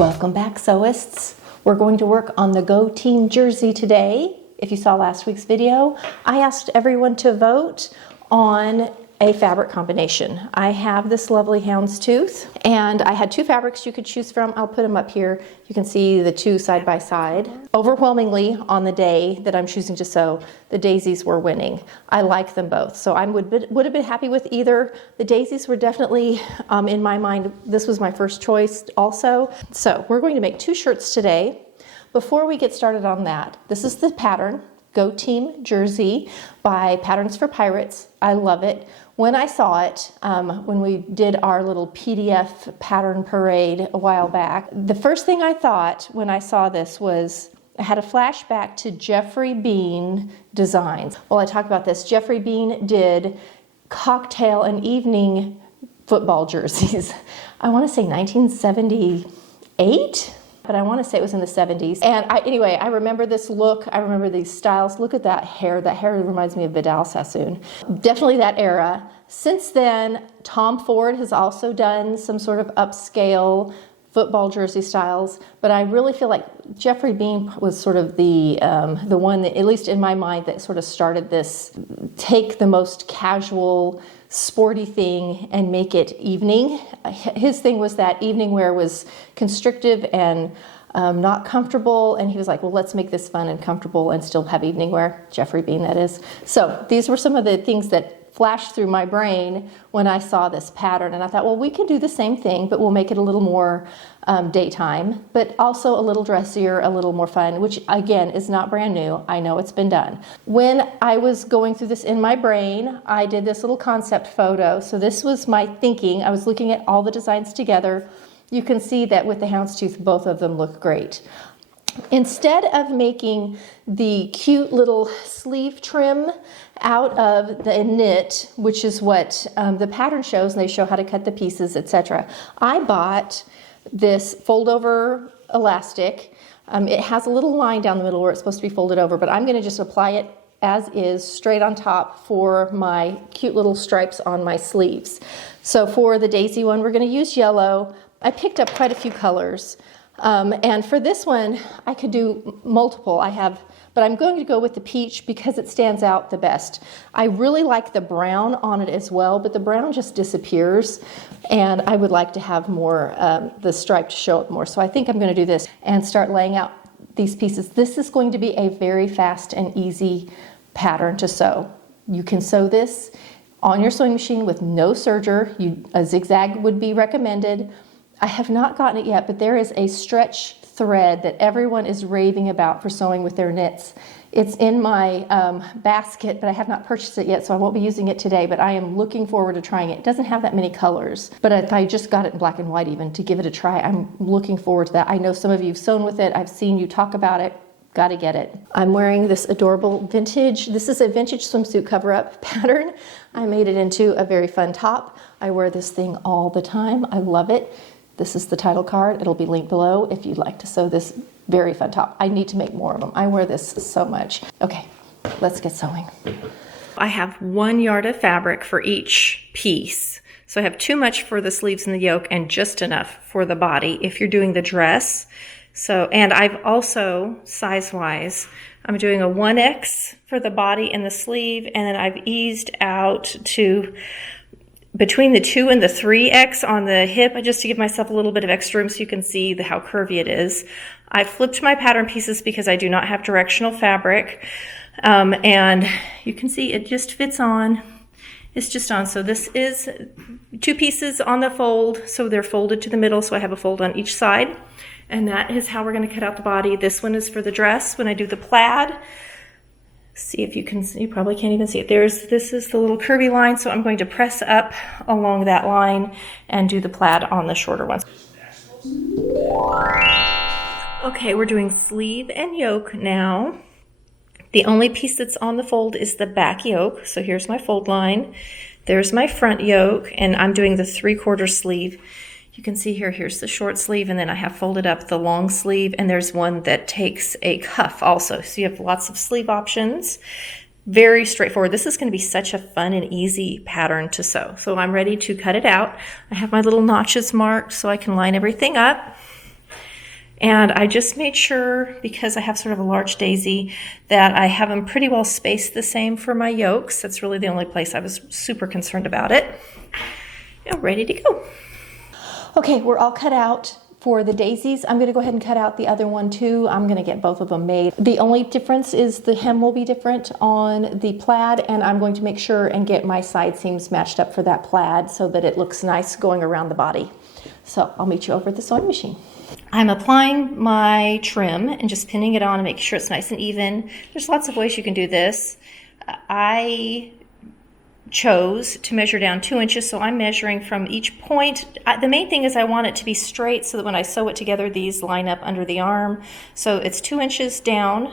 Welcome back, sewists. We're going to work on the Go Team jersey today. If you saw last week's video, I asked everyone to vote on a fabric combination. I have this lovely houndstooth, and I had two fabrics you could choose from. I'll put them up here. You can see the two side by side. Overwhelmingly, on the day that I'm choosing to sew, the daisies were winning. I like them both, so I would have been happy with either. The daisies were definitely, in my mind, this was my first choice also. So we're going to make two shirts today. Before we get started on that, this is the pattern, Go Team Jersey by Patterns for Pirates. I love it. When I saw it, when we did our little PDF pattern parade a while back, the first thing I thought when I saw this was, I had a flashback to Jeffrey Bean designs. Well, I talked about this. Jeffrey Bean did cocktail and evening football jerseys. I want to say 1978. But I want to say it was in the 70s. And anyway, I remember this look. I remember these styles. Look at that hair. That hair reminds me of Vidal Sassoon. Definitely that era. Since then, Tom Ford has also done some sort of upscale football jersey styles. But I really feel like Jeffrey Bean was sort of the one that, at least in my mind, that sort of started this, take the most casual, sporty thing and make it evening. His thing was that evening wear was constrictive and not comfortable, and he was like, well, let's make this fun and comfortable and still have evening wear. Jeffrey Bean, that is. So these were some of the things that flashed through my brain when I saw this pattern, and I thought, well, we can do the same thing, but we'll make it a little more daytime, but also a little dressier, a little more fun, which again is not brand new. I know it's been done. When I was going through this in my brain, I did this little concept photo. So this was my thinking. I was looking at all the designs together. You can see that with the houndstooth, both of them look great. Instead of making the cute little sleeve trim out of the knit, which is what the pattern shows, and they show how to cut the pieces, etc., I bought this fold over elastic. It has a little line down the middle where it's supposed to be folded over, but I'm going to just apply it as is straight on top for my cute little stripes on my sleeves. So for the daisy one, we're going to use yellow. I picked up quite a few colors. And for this one, I could do multiple. But I'm going to go with the peach because it stands out the best. I really like the brown on it as well, but the brown just disappears, and I would like to have more, the stripe to show up more. So I think I'm going to do this and start laying out these pieces. This is going to be a very fast and easy pattern to sew. You can sew this on your sewing machine with no serger. A zigzag would be recommended. I have not gotten it yet, but there is a stretch thread that everyone is raving about for sewing with their knits. It's in my basket, but I have not purchased it yet, so I won't be using it today, but I am looking forward to trying it. It doesn't have that many colors, but if I just got it in black and white even to give it a try, I'm looking forward to that. I know some of you have sewn with it. I've seen you talk about it. Got to get it. I'm wearing this adorable vintage. This is a vintage swimsuit cover-up pattern. I made it into a very fun top. I wear this thing all the time. I love it. This is the title card. It'll be linked below if you'd like to sew this very fun top. I need to make more of them. I wear this so much. Okay, let's get sewing. I have 1 yard of fabric for each piece. So I have too much for the sleeves and the yoke and just enough for the body if you're doing the dress. And I've also, size-wise, I'm doing a 1X for the body and the sleeve, and then I've eased out to between the 2 and the 3X on the hip, just to give myself a little bit of extra room so you can see how curvy it is. I flipped my pattern pieces because I do not have directional fabric. And you can see it just fits on. It's just on. So this is 2 pieces on the fold, so they're folded to the middle, so I have a fold on each side. And that is how we're going to cut out the body. This one is for the dress when I do the plaid. See if you can, you probably can't even see it. This is the little curvy line, so I'm going to press up along that line and do the plaid on the shorter ones. Okay, we're doing sleeve and yoke now. The only piece that's on the fold is the back yoke. So here's my fold line. There's my front yoke, and I'm doing the 3/4 sleeve. You can see here, here's the short sleeve, and then I have folded up the long sleeve, and there's one that takes a cuff also. So you have lots of sleeve options. Very straightforward. This is going to be such a fun and easy pattern to sew. So I'm ready to cut it out. I have my little notches marked so I can line everything up. And I just made sure, because I have sort of a large daisy, that I have them pretty well spaced the same for my yolks. That's really the only place I was super concerned about it. Now ready to go. Okay, we're all cut out for the daisies. I'm gonna go ahead and cut out the other one too. I'm gonna get both of them made. The only difference is the hem will be different on the plaid, and I'm going to make sure and get my side seams matched up for that plaid so that it looks nice going around the body. So I'll meet you over at the sewing machine. I'm applying my trim and just pinning it on and making sure it's nice and even. There's lots of ways you can do this. I chose to measure down 2 inches, so I'm measuring from each point. The main thing is I want it to be straight so that when I sew it together, these line up under the arm. So it's 2 inches down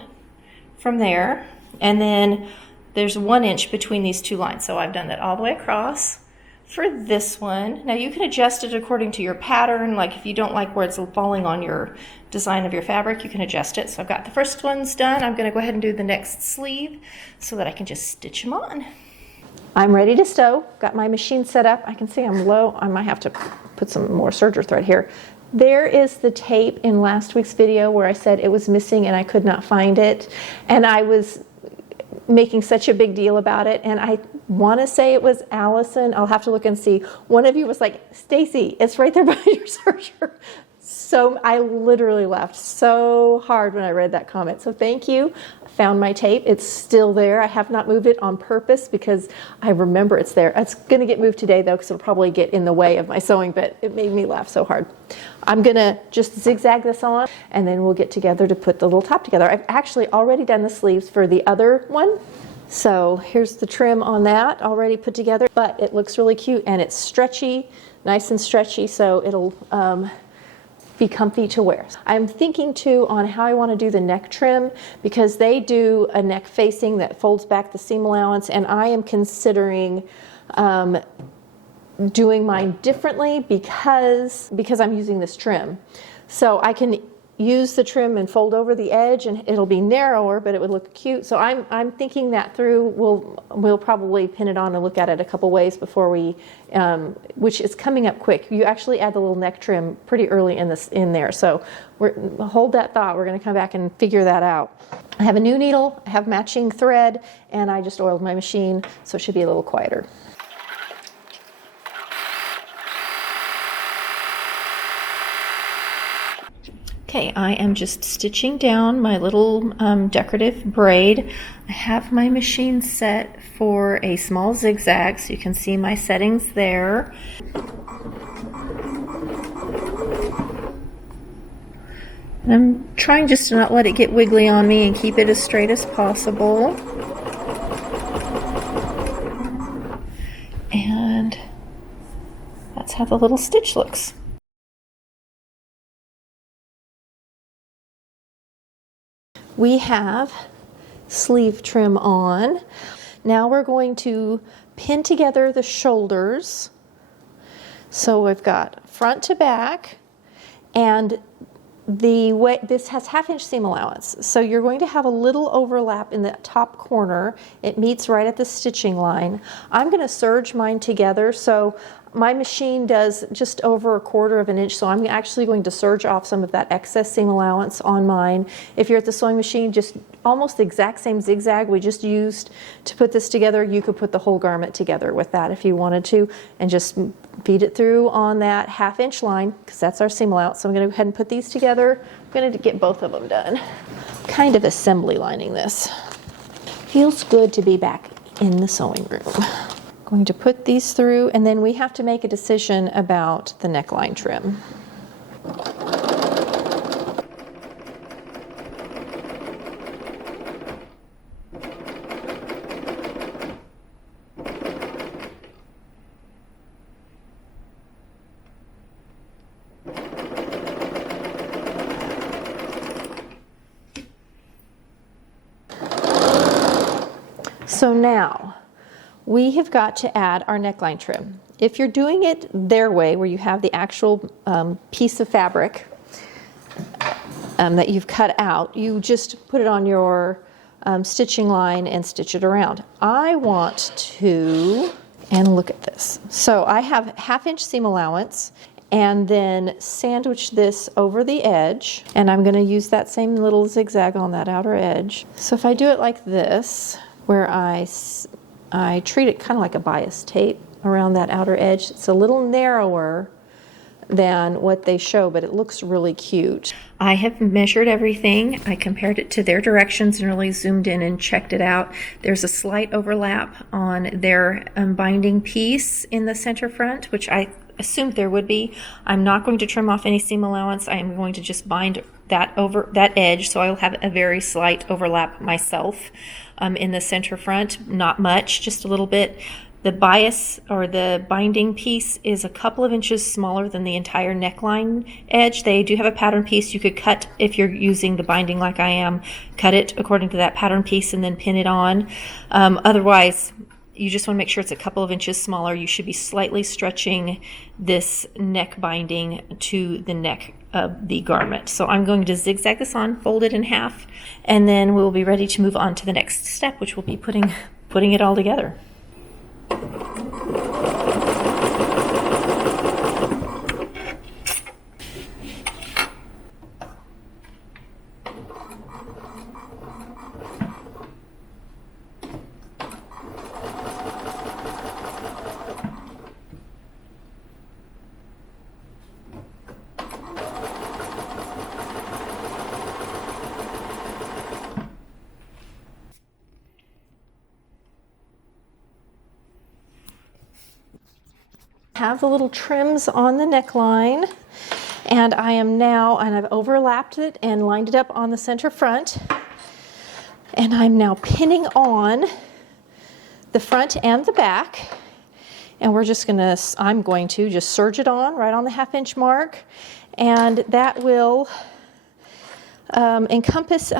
from there, and then there's 1 inch between these two lines. So I've done that all the way across for this one. Now you can adjust it according to your pattern. Like if you don't like where it's falling on your design of your fabric, you can adjust it. So I've got the first ones done. I'm going to go ahead and do the next sleeve so that I can just stitch them on. I'm ready to sew. Got my machine set up. I can see I'm low. I might have to put some more serger thread here. There is the tape in last week's video where I said it was missing and I could not find it. And I was making such a big deal about it. And I want to say it was Allison. I'll have to look and see. One of you was like, Stacy, it's right there by your serger. So I literally laughed so hard when I read that comment. So thank you. I found my tape. It's still there. I have not moved it on purpose because I remember it's there. It's going to get moved today though, because it'll probably get in the way of my sewing, but it made me laugh so hard. I'm going to just zigzag this on and then we'll get together to put the little top together. I've actually already done the sleeves for the other one. So here's the trim on that already put together, but it looks really cute and it's stretchy, nice and stretchy. So it'll, be comfy to wear. I'm thinking too on how I want to do the neck trim because they do a neck facing that folds back the seam allowance, and I am considering doing mine differently because I'm using this trim. So I can use the trim and fold over the edge and it'll be narrower, but it would look cute. So I'm thinking that through. We'll probably pin it on and look at it a couple ways before we, which is coming up quick. You actually add the little neck trim pretty early in there. So hold that thought. We're going to come back and figure that out. I have a new needle, I have matching thread, and I just oiled my machine, so it should be a little quieter. Okay, I am just stitching down my little decorative braid. I have my machine set for a small zigzag, so you can see my settings there. And I'm trying just to not let it get wiggly on me and keep it as straight as possible. And that's how the little stitch looks. We have sleeve trim on. Now we're going to pin together the shoulders. So we've got front to back, and the way this has 1/2 inch seam allowance. So you're going to have a little overlap in the top corner. It meets right at the stitching line. I'm going to serge mine together. So my machine does just over 1/4 inch, so I'm actually going to serge off some of that excess seam allowance on mine. If you're at the sewing machine, just almost the exact same zigzag we just used to put this together, you could put the whole garment together with that if you wanted to, and just feed it through on that 1/2 inch line, because that's our seam allowance. So I'm going to go ahead and put these together. I'm going to get both of them done. Kind of assembly lining this. Feels good to be back in the sewing room. Going to put these through, and then we have to make a decision about the neckline trim. So now, we have got to add our neckline trim. If you're doing it their way, where you have the actual piece of fabric that you've cut out, you just put it on your stitching line and stitch it around. I want to, and look at this. So I have 1/2 inch seam allowance, and then sandwich this over the edge. And I'm gonna use that same little zigzag on that outer edge. So if I do it like this, where I treat it kind of like a bias tape around that outer edge, it's a little narrower than what they show, but it looks really cute. I have measured everything. I compared it to their directions and really zoomed in and checked it out. There's a slight overlap on their binding piece in the center front, which I assumed there would be. I'm not going to trim off any seam allowance. I am going to just bind that over that edge, so I'll have a very slight overlap myself in the center front. Not much, just a little bit. The bias or the binding piece is a couple of inches smaller than the entire neckline edge. They do have a pattern piece. You could cut, if you're using the binding like I am, cut it according to that pattern piece and then pin it on. Otherwise, you just want to make sure it's a couple of inches smaller. You should be slightly stretching this neck binding to the neck of the garment. So I'm going to zigzag this on, fold it in half, and then we'll be ready to move on to the next step, which will be putting it all together. Have the little trims on the neckline, and I've overlapped it and lined it up on the center front, and I'm now pinning on the front and the back, and I'm going to just serge it on right on the 1/2 inch mark, and that will encompass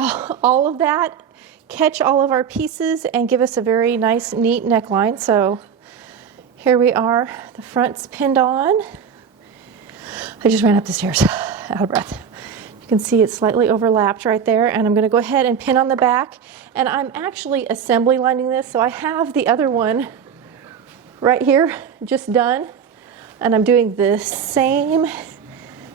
all of that, catch all of our pieces, and give us a very nice, neat neckline. So here we are, the front's pinned on. I just ran up the stairs, out of breath. You can see it's slightly overlapped right there, and I'm gonna go ahead and pin on the back. And I'm actually assembly lining this, so I have the other one right here, just done. And I'm doing the same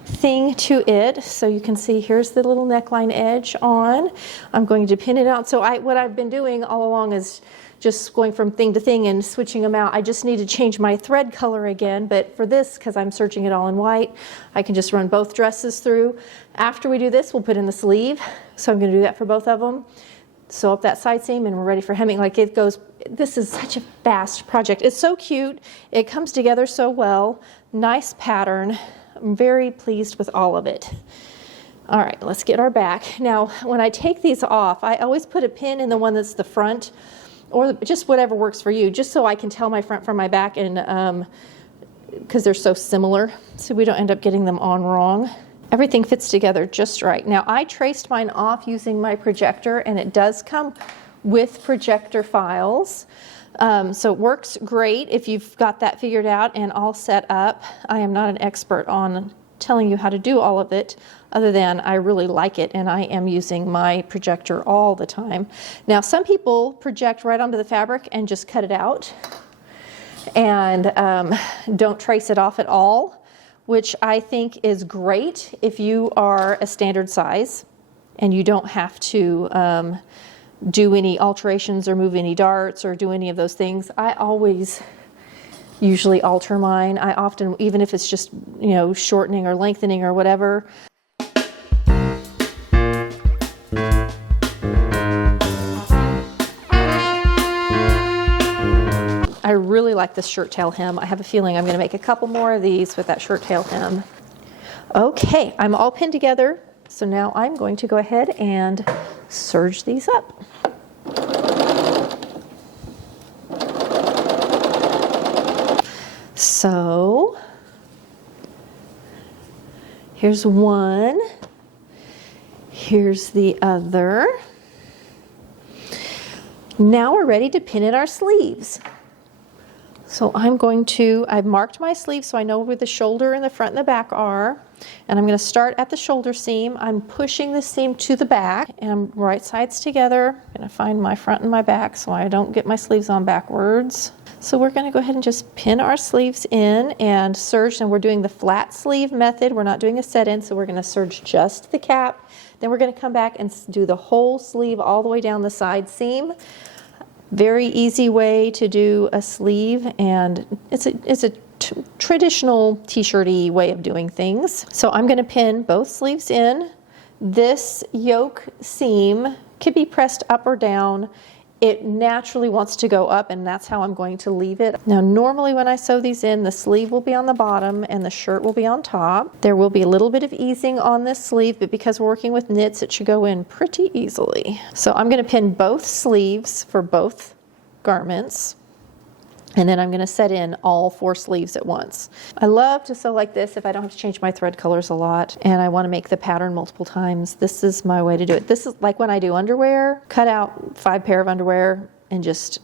thing to it. So you can see here's the little neckline edge on. I'm going to pin it out. So what I've been doing all along is just going from thing to thing and switching them out. I just need to change my thread color again, but for this, because I'm serging it all in white, I can just run both dresses through. After we do this, we'll put in the sleeve. So I'm gonna do that for both of them. Sew up that side seam and we're ready for hemming. Like it goes, this is such a fast project. It's so cute. It comes together so well. Nice pattern. I'm very pleased with all of it. All right, let's get our back. Now, when I take these off, I always put a pin in the one that's the front, or just whatever works for you, just so I can tell my front from my back, and because they're so similar, so we don't end up getting them on wrong. Everything fits together just right. Now, I traced mine off using my projector, and it does come with projector files. So it works great if you've got that figured out and all set up. I am not an expert on telling you how to do all of it, other than I really like it and I am using my projector all the time. Now, some people project right onto the fabric and just cut it out and don't trace it off at all, which I think is great if you are a standard size and you don't have to do any alterations or move any darts or do any of those things. I always usually alter mine. I often, even if it's just, shortening or lengthening or whatever. I really like this shirt tail hem. I have a feeling I'm going to make a couple more of these with that shirt tail hem. Okay, I'm all pinned together. So now I'm going to go ahead and serge these up. So here's one, here's the other. Now we're ready to pin in our sleeves. So I've marked my sleeve so I know where the shoulder and the front and the back are. And I'm going to start at the shoulder seam. I'm pushing the seam to the back and I'm right sides together. I'm going to find my front and my back so I don't get my sleeves on backwards. So we're going to go ahead and just pin our sleeves in and serge, and we're doing the flat sleeve method. We're not doing a set in, so we're going to serge just the cap. Then we're going to come back and do the whole sleeve all the way down the side seam. Very easy way to do a sleeve, and it's a traditional t-shirty way of doing things. So I'm going to pin both sleeves in. This yoke seam can be pressed up or down. It naturally wants to go up, and that's how I'm going to leave it. Now, normally when I sew these in, the sleeve will be on the bottom and the shirt will be on top. There will be a little bit of easing on this sleeve, but because we're working with knits, it should go in pretty easily. So I'm going to pin both sleeves for both garments, and then I'm going to set in all 4 sleeves at once. I love to sew like this if I don't have to change my thread colors a lot and I want to make the pattern multiple times. This is my way to do it. This is like when I do underwear, cut out 5 pair of underwear and just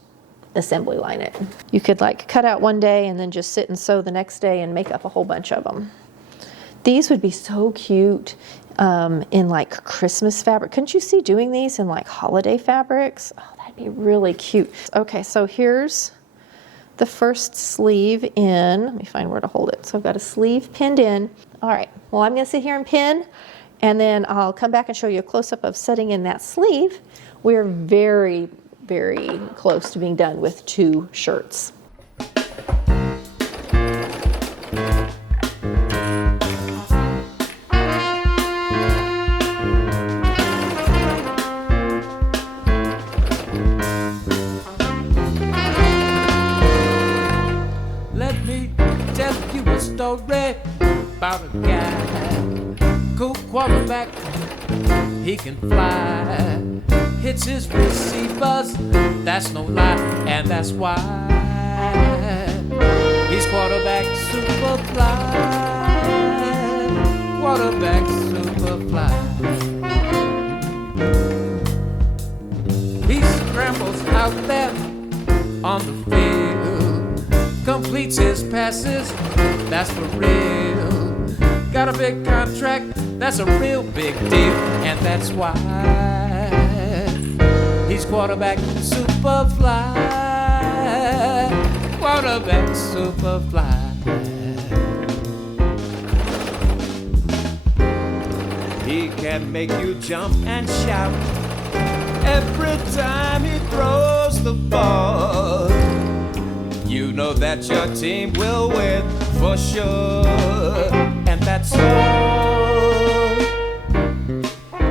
assembly line it. You could like cut out one day and then just sit and sew the next day and make up a whole bunch of them. These would be so cute in like Christmas fabric. Couldn't you see doing these in like holiday fabrics? Oh, that'd be really cute. Okay, so here's the first sleeve in. Let me find where to hold it. So I've got a sleeve pinned in. All right, well, I'm going to sit here and pin, and then I'll come back and show you a close-up of setting in that sleeve. We're very, very close to being done with 2 shirts. Story about a guy, cool quarterback, he can fly, hits his receivers, that's no lie, and that's why he's quarterback super fly, quarterback super fly. He scrambles out there on the field, completes his passes, that's for real. Got a big contract, that's a real big deal, and that's why he's quarterback super fly, quarterback super fly. He can make you jump and shout every time he throws the ball. You know that your team will win for sure, and that's all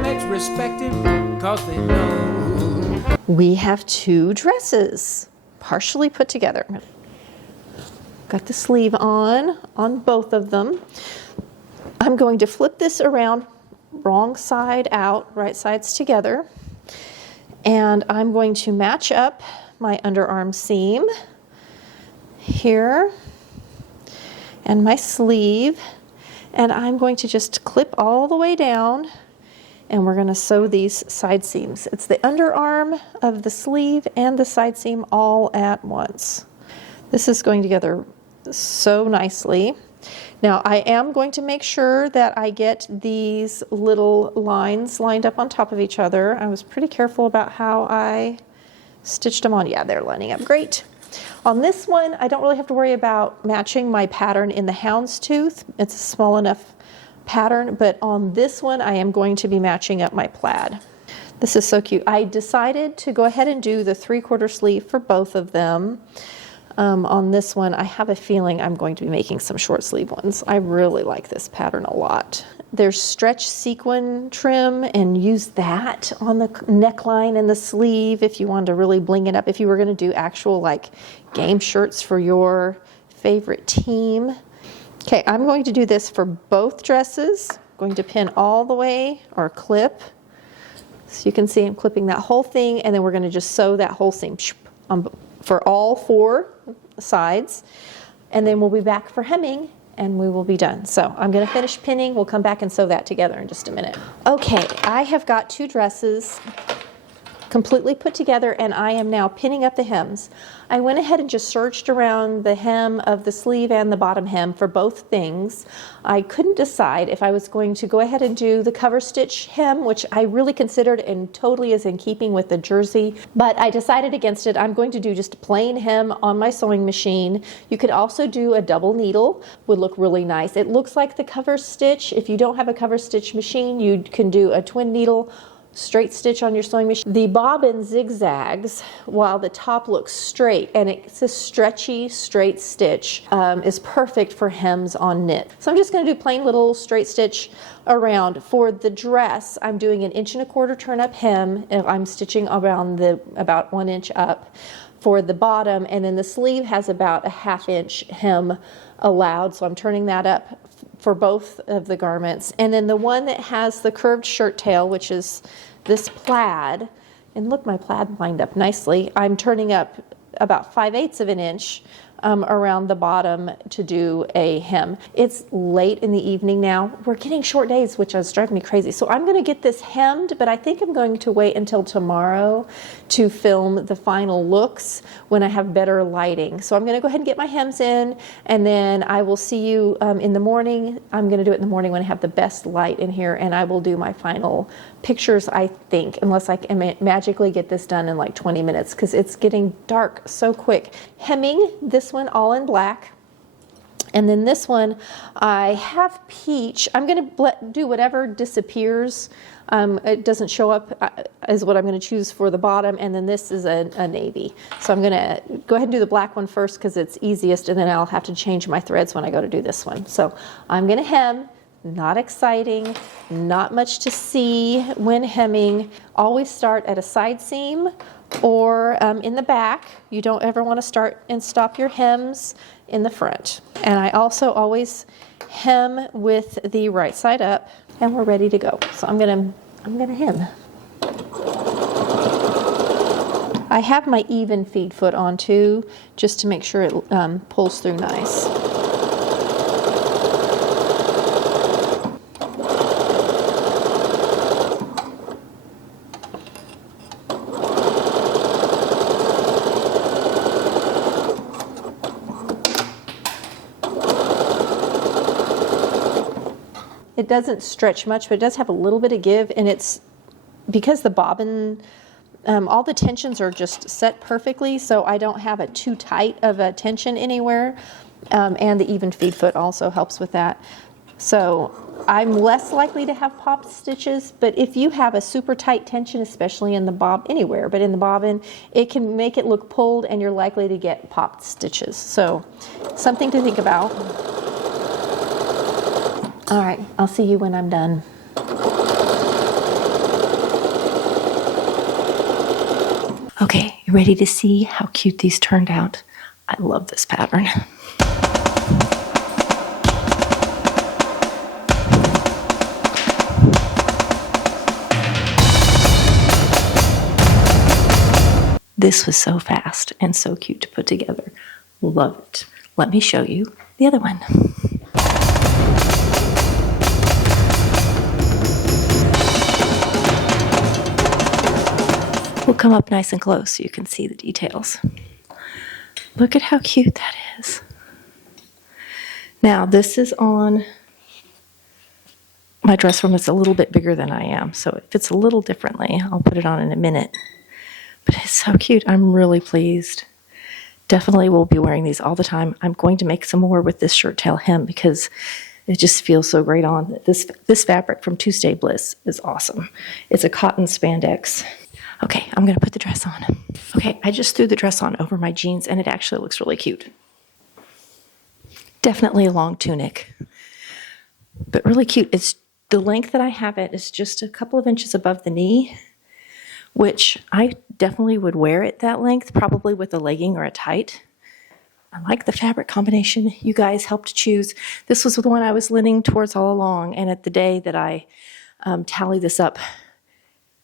makes respected, cause they know. We have 2 dresses partially put together. Got the sleeve on both of them. I'm going to flip this around, wrong side out, right sides together, and I'm going to match up my underarm seam here and my sleeve, and I'm going to just clip all the way down, and we're going to sew these side seams. It's the underarm of the sleeve and the side seam all at once. This is going together so nicely. Now I am going to make sure that I get these little lines lined up on top of each other. I was pretty careful about how I stitched them on. Yeah, they're lining up great. On this one, I don't really have to worry about matching my pattern in the houndstooth. It's a small enough pattern, but on this one, I am going to be matching up my plaid. This is so cute. I decided to go ahead and do the 3/4 sleeve for both of them. On this one, I have a feeling I'm going to be making some short sleeve ones. I really like this pattern a lot. There's stretch sequin trim, and use that on the neckline and the sleeve if you wanted to really bling it up. If you were going to do actual like game shirts for your favorite team. Okay, I'm going to do this for both dresses. I'm going to pin all the way, or clip. So you can see I'm clipping that whole thing, and then we're going to just sew that whole seam for all 4 sides, and then we'll be back for hemming and we will be done. So I'm going to finish pinning. We'll come back and sew that together in just a minute. Okay, I have got 2 dresses completely put together, and I am now pinning up the hems. I went ahead and just searched around the hem of the sleeve and the bottom hem for both things. I couldn't decide if I was going to go ahead and do the cover stitch hem, which I really considered and totally is in keeping with the jersey, but I decided against it. I'm going to do just a plain hem on my sewing machine. You could also do a double needle, would look really nice. It looks like the cover stitch. If you don't have a cover stitch machine, you can do a twin needle straight stitch on your sewing machine. The bobbin zigzags while the top looks straight, and it's a stretchy straight stitch, is perfect for hems on knit. So I'm just going to do plain little straight stitch around. For the dress, I'm doing an 1 1/4 turn up hem, and I'm stitching around about 1 inch up for the bottom, and then the sleeve has about a 1/2 inch hem allowed, so I'm turning that up for both of the garments. And then the one that has the curved shirt tail, which is this plaid, and look, my plaid lined up nicely, I'm turning up about 5/8 of an inch around the bottom to do a hem. It's late in the evening now. We're getting short days, which is driving me crazy. So I'm going to get this hemmed, but I think I'm going to wait until tomorrow to film the final looks when I have better lighting. So I'm going to go ahead and get my hems in, and then I will see you in the morning. I'm going to do it in the morning when I have the best light in here, and I will do my final pictures, I think, unless I can magically get this done in like 20 minutes, because it's getting dark so quick. Hemming this one all in black, and then this one I have peach. I'm going to do whatever disappears. It doesn't show up is what I'm going to choose for the bottom, and then this is a navy. So I'm going to go ahead and do the black one first because it's easiest, and then I'll have to change my threads when I go to do this one. So I'm going to hem. Not exciting, not much to see when hemming. Always start at a side seam or in the back. You don't ever want to start and stop your hems in the front. And I also always hem with the right side up, and we're ready to go. So I'm gonna hem. I have my even feed foot on too, just to make sure it pulls through nice. It doesn't stretch much, but it does have a little bit of give, and it's because the bobbin, all the tensions are just set perfectly, so I don't have a too tight of a tension anywhere, and the even feed foot also helps with that. So I'm less likely to have popped stitches, but if you have a super tight tension, especially in the anywhere, but in the bobbin, it can make it look pulled, and you're likely to get popped stitches. So something to think about. All right, I'll see you when I'm done. Okay, you ready to see how cute these turned out? I love this pattern. This was so fast and so cute to put together. Love it. Let me show you the other one. We'll come up nice and close so you can see the details. Look at how cute that is. Now this is on my dress form. It's a little bit bigger than I am, so it fits a little differently. I'll put it on in a minute. But it's so cute. I'm really pleased. Definitely will be wearing these all the time. I'm going to make some more with this shirt tail hem because it just feels so great on. This fabric from Tuesday Bliss is awesome. It's a cotton spandex. Okay, I'm going to put the dress on. Okay, I just threw the dress on over my jeans, and it actually looks really cute. Definitely a long tunic, but really cute. It's the length that I have it is just a couple of inches above the knee, which I definitely would wear it that length, probably with a legging or a tight. I like the fabric combination you guys helped choose. This was the one I was leaning towards all along, and at the day that I tallied this up,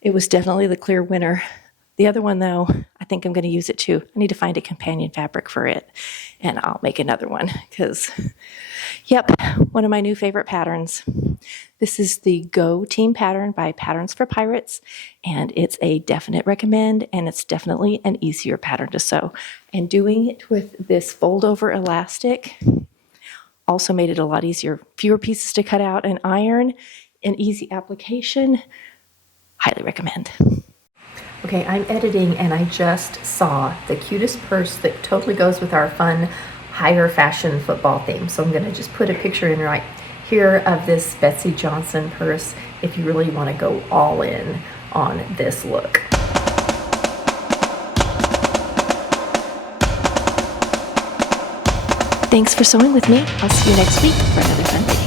it was definitely the clear winner The other one, though, I think I'm going to use it too. I need to find a companion fabric for it, and I'll make another one because, yep, one of my new favorite patterns. This is the Go Team pattern by Patterns for Pirates, and it's a definite recommend, and it's definitely an easier pattern to sew. And doing it with this fold-over elastic also made it a lot easier. Fewer pieces to cut out and iron, an easy application. Highly recommend. Okay, I'm editing and I just saw the cutest purse that totally goes with our fun higher fashion football theme. So I'm going to just put a picture in right here of this Betsy Johnson purse if you really want to go all in on this look. Thanks for sewing with me. I'll see you next week for another fun video.